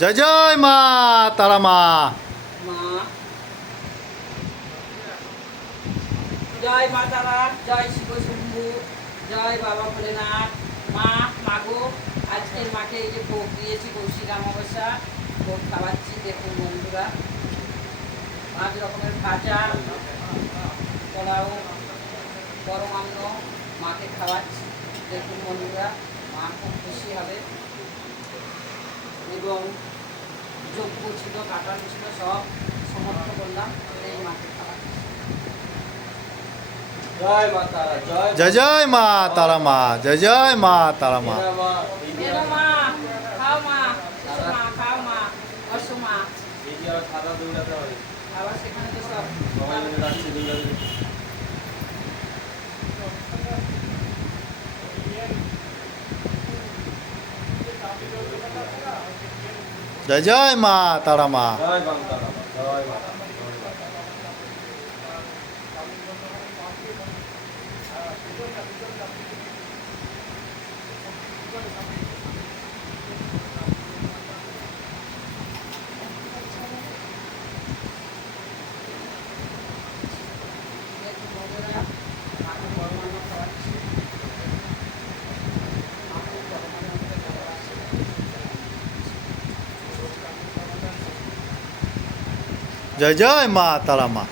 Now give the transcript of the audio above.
জয় জয় মা তারা মা। মা জয় মা তারা, জয় শিব শম্ভু, জয় বাবা ভোলেনাথ। মা মাগো, আজকের মাঠে এই যে ভোগ দিয়েছি, কৌশিক অমাবস্যা ভোগ খাওয়াচ্ছি। দেখুন বন্ধুরা, 5 রকমের ভাজা, পোলাও, গরম অন্ন মাকে খাওয়াচ্ছি। দেখুন বন্ধুরা, মা খুব খুশি হবে। এবং যোগ্য ছিল, কাটানো ছিল, সব সমর্থ করলাম, এই মাকে খাওয়াচ্ছি। জয় মা তারা, জয় জয় মা তারা মা, জয় জয় মা তারা মা। এনো মা, খাও মা, এসো মা, খাও মা, বসো মা। এই যে আর খাতা দৌড়াতে হবে, আবার সেখানে তো সব সবাই মিলে ডাকছে দৌড়াতে। জয় জয় মা তারা মা। জয় বাম তারা মা, জয় মা তারা, জয় মা তারা। দেখুন বন্ধুরা, মাকে গরম অন্ন খাওয়াচ্ছি। মাকে গরম অন্ন করে ভালোবাসি। জয় জয় মা তারা মা।